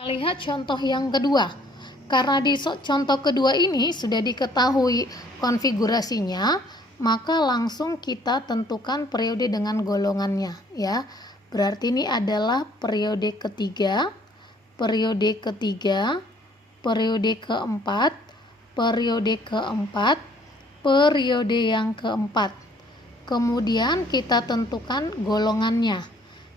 Kita lihat contoh yang kedua. Karena di contoh kedua ini sudah diketahui konfigurasinya, maka langsung kita tentukan periode dengan golongannya ya. Berarti ini adalah periode ketiga, periode ketiga, periode keempat, periode keempat, periode yang keempat. Kemudian kita tentukan golongannya.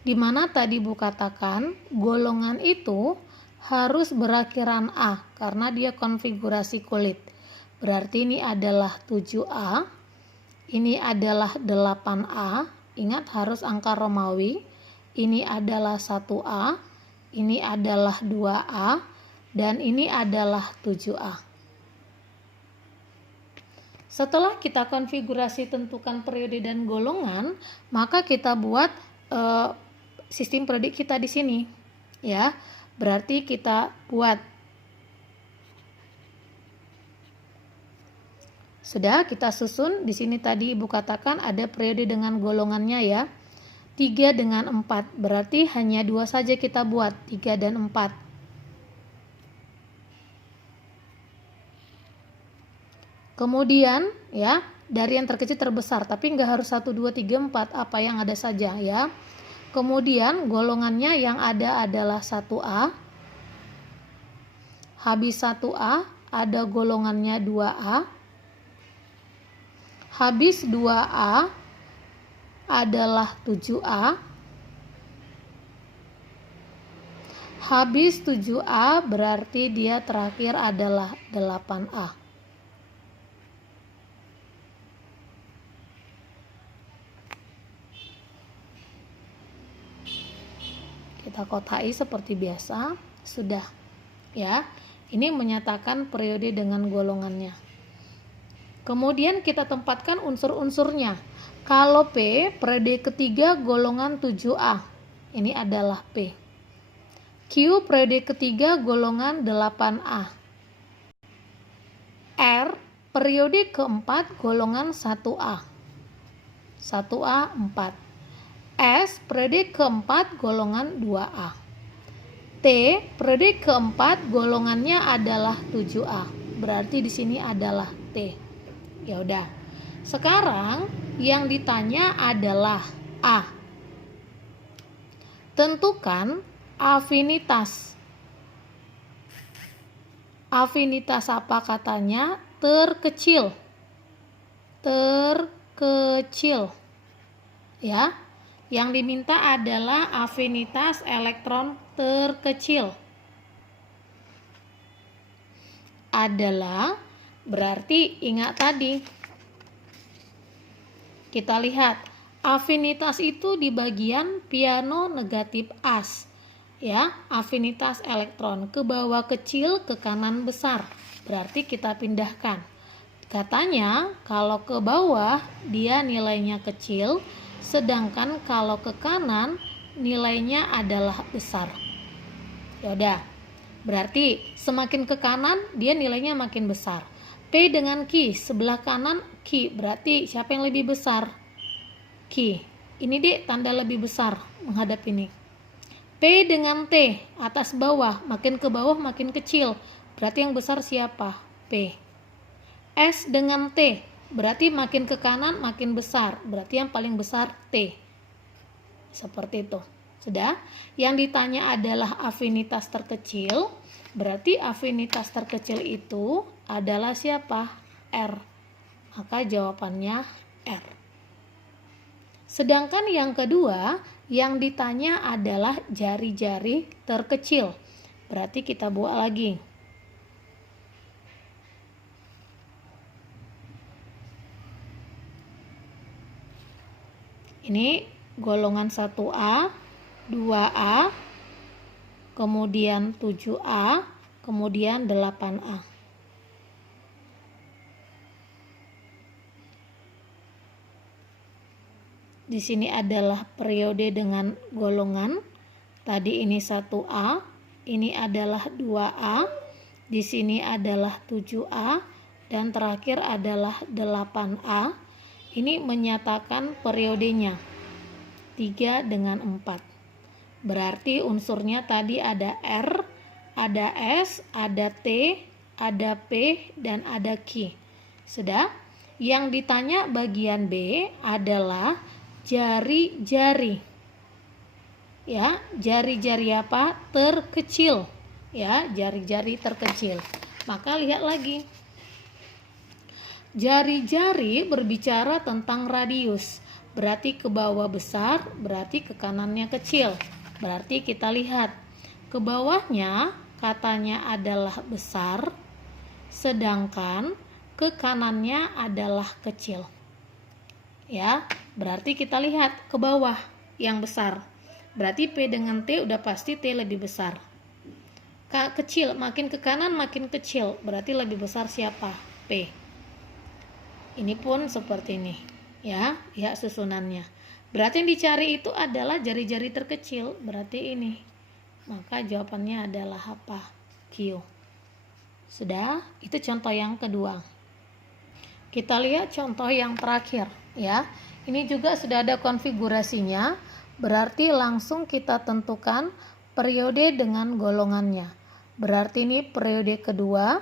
Di mana tadi Bu katakan golongan itu harus berakhiran A karena dia konfigurasi kulit. Berarti ini adalah 7A, ini adalah 8A, ingat harus angka Romawi. Ini adalah 1A, ini adalah 2A, dan ini adalah 7A. Setelah kita konfigurasi tentukan periode dan golongan, maka kita buat sistem periodik kita di sini ya. Berarti kita buat, sudah kita susun di sini. Tadi Ibu katakan ada periode dengan golongannya ya, 3 dengan 4, berarti hanya 2 saja kita buat, 3 dan 4. Kemudian ya, dari yang terkecil terbesar, tapi nggak harus 1, 2, 3, 4, apa yang ada saja ya. Kemudian golongannya yang ada adalah 1A. Habis 1A ada golongannya 2A. Habis 2A adalah 7A. Habis 7A berarti dia terakhir adalah 8A. Kita kotai seperti biasa, sudah ya. Ini menyatakan periode dengan golongannya. Kemudian kita tempatkan unsur-unsurnya. Kalau P, periode ketiga golongan 7A, ini adalah P. Q, periode ketiga golongan 8A. R, periode keempat golongan 1A. 1A 4. S, periode keempat golongan 2A. T, periode keempat golongannya adalah 7A. Berarti di sini adalah T. Ya udah. Sekarang yang ditanya adalah A. Tentukan afinitas. Afinitas apa katanya? Terkecil. Terkecil. Ya. Yang diminta adalah afinitas elektron terkecil. Adalah, berarti ingat tadi. Kita lihat, afinitas itu di bagian piano negatif as. Ya, afinitas elektron ke bawah kecil, ke kanan besar. Berarti kita pindahkan. Katanya kalau ke bawah dia nilainya kecil, sedangkan kalau ke kanan nilainya adalah besar. Yaudah, berarti semakin ke kanan dia nilainya makin besar. P dengan Q, sebelah kanan Q, berarti siapa yang lebih besar? Q. Ini dek tanda lebih besar menghadap ini. P dengan T, atas bawah, makin ke bawah makin kecil, berarti yang besar siapa? P. S dengan T, berarti makin ke kanan makin besar, berarti yang paling besar T. Seperti itu. Sudah? Yang ditanya adalah afinitas terkecil, berarti afinitas terkecil itu adalah siapa? R. Maka jawabannya R. Sedangkan yang kedua, yang ditanya adalah jari-jari terkecil. Berarti kita buat lagi. Ini golongan 1A, 2A, kemudian 7A, kemudian 8A. Di sini adalah periode dengan golongan. Tadi ini 1A, ini adalah 2A, di sini adalah 7A, dan terakhir adalah 8A. Ini menyatakan periodenya 3 dengan 4. Berarti unsurnya tadi ada R, Ada S, ada T, ada P, dan ada Q. Sudah? Yang ditanya bagian B adalah jari-jari. Ya, jari-jari apa? Terkecil. Ya, jari-jari terkecil. Maka lihat lagi. Jari-jari berbicara tentang radius. Berarti ke bawah besar, berarti ke kanannya kecil. Berarti kita lihat ke bawahnya katanya adalah besar, sedangkan ke kanannya adalah kecil. Ya, berarti kita lihat ke bawah yang besar. Berarti P dengan T udah pasti T lebih besar. Kecil, makin ke kanan makin kecil, berarti lebih besar siapa? P. Ini pun seperti ini, ya, lihat susunannya. Berarti yang dicari itu adalah jari-jari terkecil, berarti ini. Maka jawabannya adalah apa? Q. Sudah, itu contoh yang kedua. Kita lihat contoh yang terakhir, ya. Ini juga sudah ada konfigurasinya, berarti langsung kita tentukan periode dengan golongannya. Berarti ini periode kedua,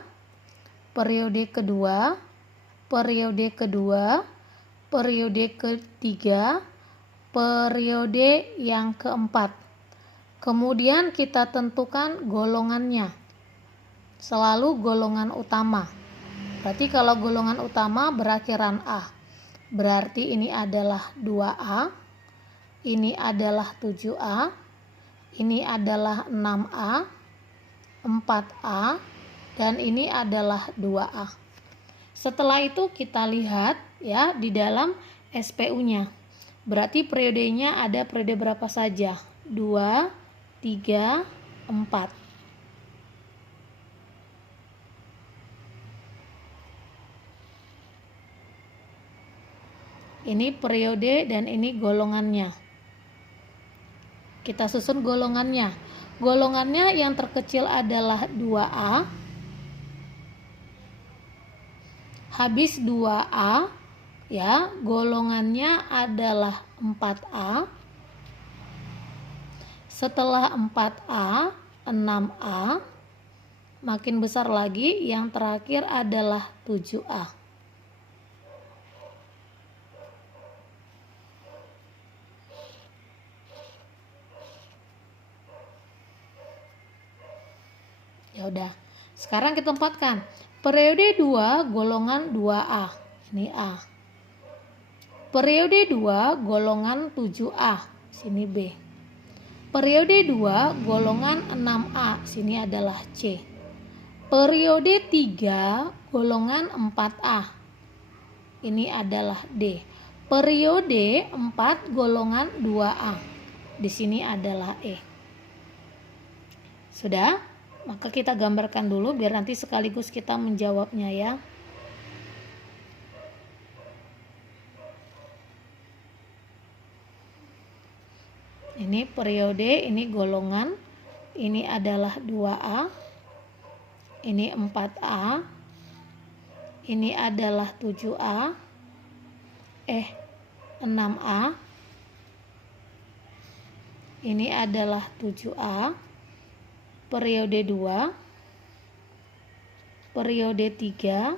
periode kedua, periode kedua, periode ketiga, periode yang keempat. Kemudian kita tentukan golongannya. Selalu golongan utama. Berarti kalau golongan utama berakhiran A. Berarti ini adalah 2A, ini adalah 7A, ini adalah 6A, 4A, dan ini adalah 2A. Setelah itu kita lihat ya di dalam SPU-nya. Berarti periodenya ada periode berapa saja? 2, 3, 4. Ini periode dan ini golongannya. Kita susun golongannya. Golongannya yang terkecil adalah 2A. Habis 2A, ya, golongannya adalah 4A. Setelah 4A, 6A. Makin besar lagi, yang terakhir adalah 7A. Ya udah. Sekarang kita tempatkan. Periode 2 golongan 2A. Ini A. Periode 2 golongan 7A. Sini B. Periode 2 golongan 6A. Sini adalah C. Periode 3 golongan 4A. Ini adalah D. Periode 4 golongan 2A. Di sini adalah E. Sudah? Maka kita gambarkan dulu biar nanti sekaligus kita menjawabnya ya. Ini periode, ini golongan, ini adalah 2A, ini 4A, ini adalah 7A, 6A, ini adalah 7A, periode 2, periode 3,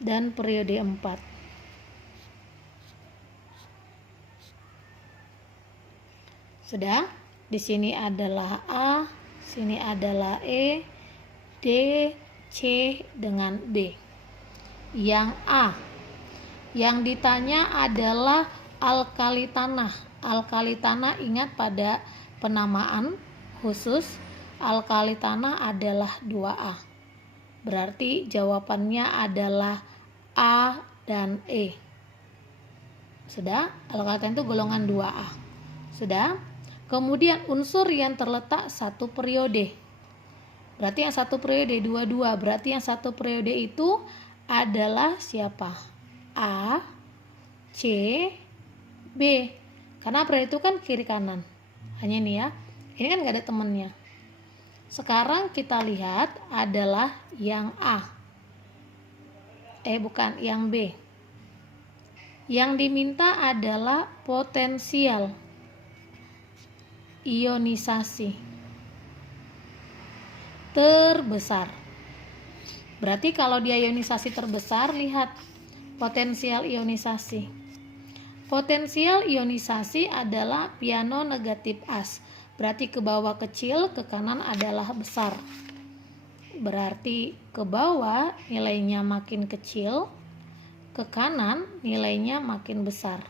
dan periode 4. Sudah? Di sini adalah A, sini adalah E, D, C, dengan B. Yang A, yang ditanya adalah alkali tanah. Alkali tanah, ingat pada penamaan khusus alkali tanah adalah 2A. Berarti jawabannya adalah A dan E. Sudah? Alkali tanah itu golongan 2A. Sudah? Kemudian unsur yang terletak satu periode. Berarti yang satu periode 22. Berarti yang satu periode itu adalah siapa? A, C, B. Karena periode itu kan kiri kanan. Hanya ini ya. Ini kan gak ada temennya. Sekarang kita lihat adalah yang A. Bukan, yang B. Yang diminta adalah potensial ionisasi. terbesar. Berarti kalau dia ionisasi terbesar, lihat potensial ionisasi. Potensial ionisasi adalah piano negatif as. Berarti ke bawah kecil, ke kanan adalah besar. Berarti ke bawah nilainya makin kecil, ke kanan nilainya makin besar.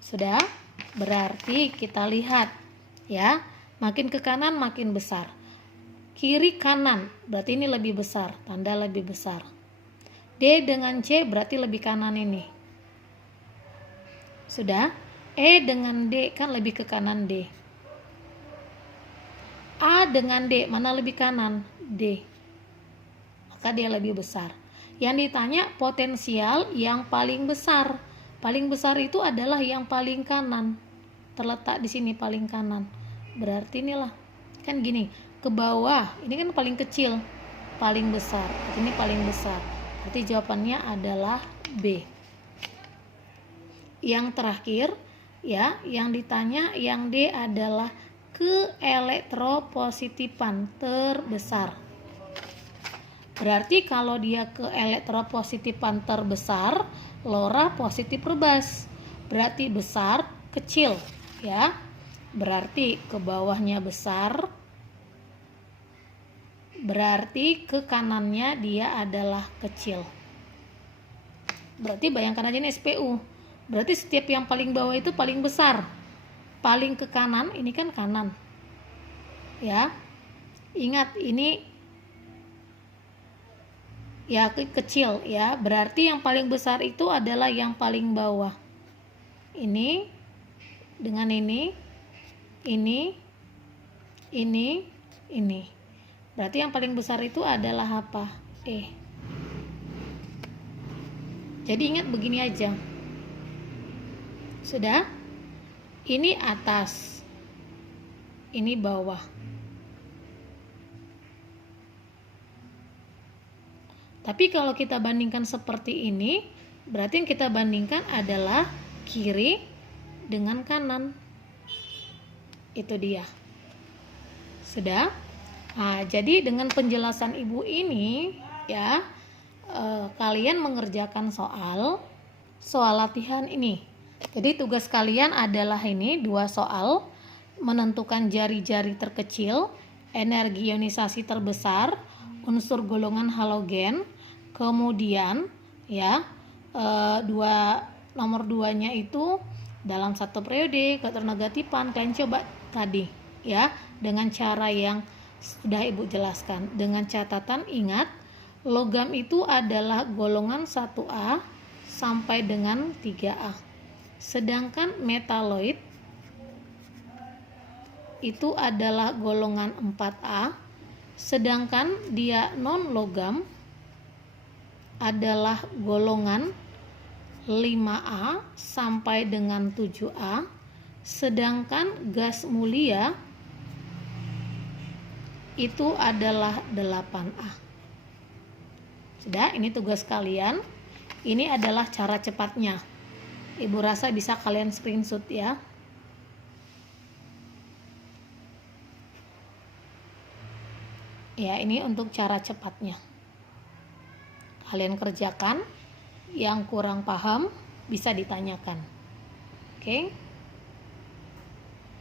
Sudah? Berarti kita lihat ya, makin ke kanan makin besar. Kiri kanan, berarti ini lebih besar, tanda lebih besar. D dengan C berarti lebih kanan ini. Sudah? E dengan D kan lebih ke kanan D. A dengan D mana lebih kanan? D. Maka dia lebih besar. Yang ditanya potensial yang paling besar. Paling besar itu adalah yang paling kanan. Terletak di sini paling kanan. Berarti inilah. Kan gini, ke bawah. Ini kan paling kecil, paling besar. Ini paling besar. Berarti jawabannya adalah B. Yang terakhir, ya, yang ditanya yang D adalah keelektropositifan terbesar. Berarti kalau dia keelektropositifan terbesar, lora positif rebas. Berarti besar, kecil, ya. Berarti ke bawahnya besar. Berarti ke kanannya dia adalah kecil. Berarti bayangkan aja ini SPU. Berarti setiap yang paling bawah itu paling besar. Paling ke kanan, ini kan kanan. Ya. Ingat ini ya kecil ya. Berarti yang paling besar itu adalah yang paling bawah. Ini dengan ini. Berarti yang paling besar itu adalah apa? E. Jadi ingat begini aja. Sudah? Ini atas. Ini bawah. Tapi kalau kita bandingkan seperti ini, berarti yang kita bandingkan adalah kiri dengan kanan. Itu dia. Sudah? Nah, jadi dengan penjelasan ibu ini ya, kalian mengerjakan soal latihan ini. Jadi tugas kalian adalah ini 2 soal, menentukan jari-jari terkecil, energi ionisasi terbesar, unsur golongan halogen, kemudian ya nomor 2-nya itu dalam satu periode keternegatifan. Kalian coba tadi ya dengan cara yang sudah ibu jelaskan, dengan catatan ingat logam itu adalah golongan 1A sampai dengan 3A, sedangkan metaloid itu adalah golongan 4A, sedangkan dia non logam adalah golongan 5A sampai dengan 7A, sedangkan gas mulia itu adalah 8A. Sudah, ini tugas kalian. Ini adalah cara cepatnya. Ibu rasa bisa kalian screenshot ya. Ya, ini untuk cara cepatnya. Kalian kerjakan. Yang kurang paham bisa ditanyakan. Oke?